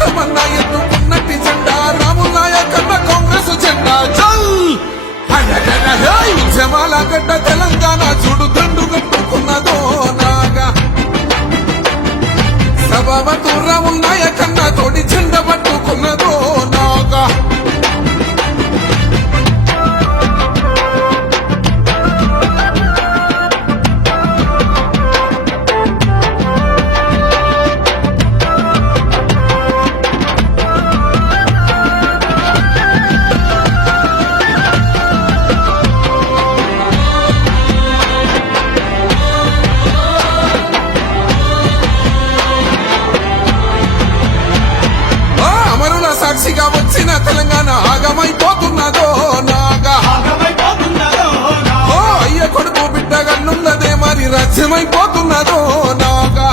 తమన్నా ఎత్తుకున్నట్టి జెండా రాముల్ నాయక్ అన్న కాంగ్రెస్ జెండా చల్ ఉద్యమాల గడ్డ తెలంగాణ చూడు దండు కట్టుకున్నదో నాగా సభావతు రాముల్ నాయక్ అన్న తోడి జెండ పట్టుకున్నదో నాగా సాక్షిగా వచ్చిన తెలంగాణ ఆగమైపోతున్నదో నాగా అయ్య కొడుకు బిడ్డగన్నున్నదే మరి రాజ్యమైపోతున్నదో నాగా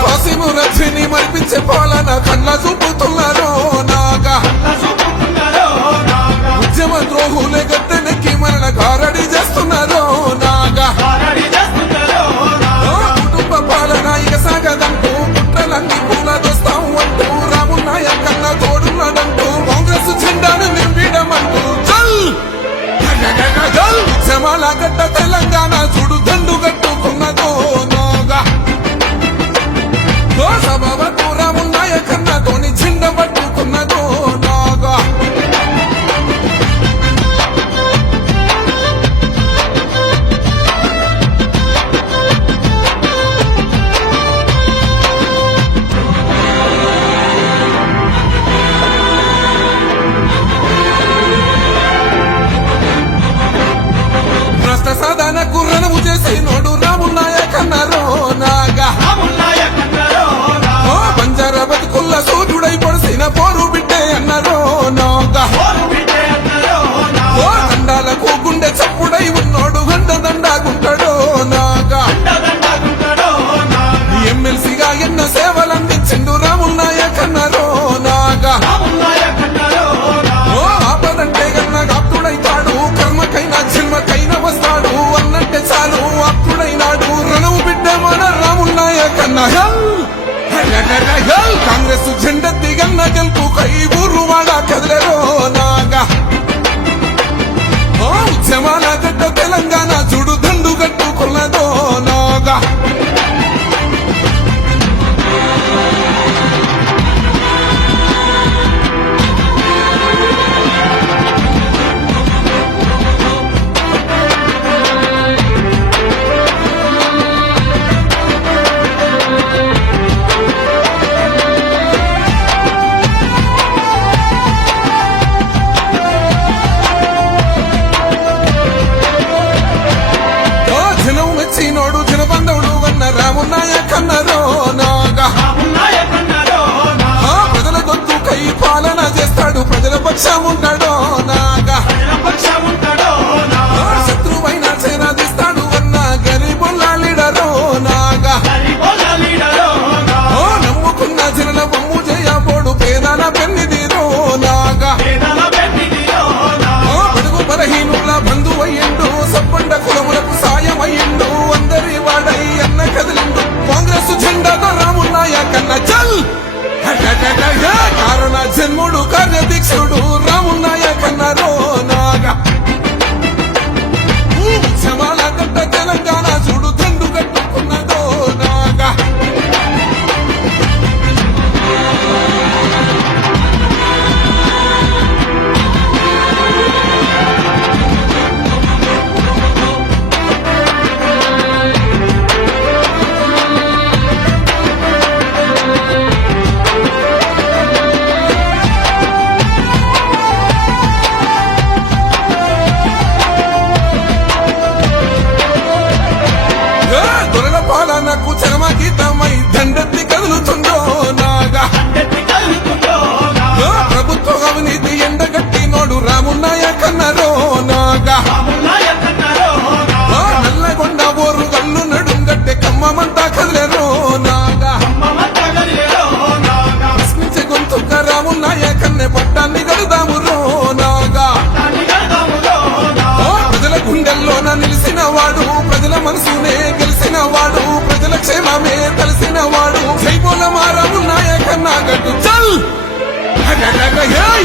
కోసిము రక్షిని మరిపించే పాలన కళ్ళ చూపుతున్నదో నాగా ఉద్యమ ద్రోహులే గద్దెనెక్కి మరణ గారడి చేస్తున్నారో నాగా కుటుంబ పాలన ఇక సాగదంటూ కుట్రలన్నీ పూల దోస్తాం అంటూ రాముల్ నాయక్ అన్న తోడున్నాడంటూ కాంగ్రెస్ జెండాను నింపిడమంటూ చల్ ఉద్యమాల గడ్డ తెలంగాణ చూడు దండు కట్టుకున్నదో నోగా సభావతు రాముల్ నాయక్ అన్న తోని జెండ పట్టుకున్నదో నోగా సాధారణ కుర్రను చేసి నోడు రాముల్ నాయక్ అన్నారో నాగా బంజారా బతుకుల్ల సూర్యుడై పొడిసిన పోరు బిడ్డే అన్నారో నాగా దండాలకు గుండె చప్పుడై ఉన్నోడు గండ దండాగుంటాడో నాగా ఎమ్మెల్సీగా ఎన్నో సేవలందించిండు రాముల్ నాయక్ అన్నారో నాగా ఆపదంటే గన్న ఆప్తుడైతాడు కర్మకైనా జన్మకైనా వస్తాడు అన్నంటే చాలు ఆప్తుడైనాడు రణవు బిడ్డ మన రాముల్ నాయక్ అన్న కాంగ్రెస్ జెండ దిగన్న గెలుపు కై ఊరు వాడ కదలరో నాగా ఉద్యమాల గడ్డ తెలంగాణ చూడు దండు కట్టుకున్నదో నాగా నోడు జనబంధవుడు అన్న రాముల్ నాయక్ అన్నారో నాగా ప్రజల గొంతు కై పాలన చేస్తాడు ప్రజల పక్షం ఉంటాడో నాగా శత్రువైన సేనాదిస్తాడు అన్న గరీబుల్లా లీడరో నాగా నమ్ముకున్న జనల బొమ్ము చేయబోడు పేదల పెన్నిదిరో నాగా బడుగు బలహీనుల బంధువయ్యిండు సబ్బండ కులములకు సాయమయ్యిండు అందరి వాడై అన్న కదిలిండు కాంగ్రెస్ జెండాతో రాముల్ నాయక్ అన్న చల్ కారణ జన్ముడు కార్యదీక్షుడు రాముల్ నాయక్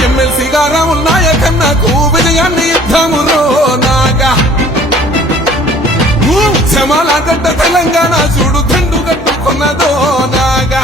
ఎమ్మెల్సీగా రాములు నాయకన్నకు విజయాన్ని ఇద్దామురో నాగా ఉద్యమాల గడ్డ తెలంగాణ చూడు దండు కట్టుకున్నదో నాగా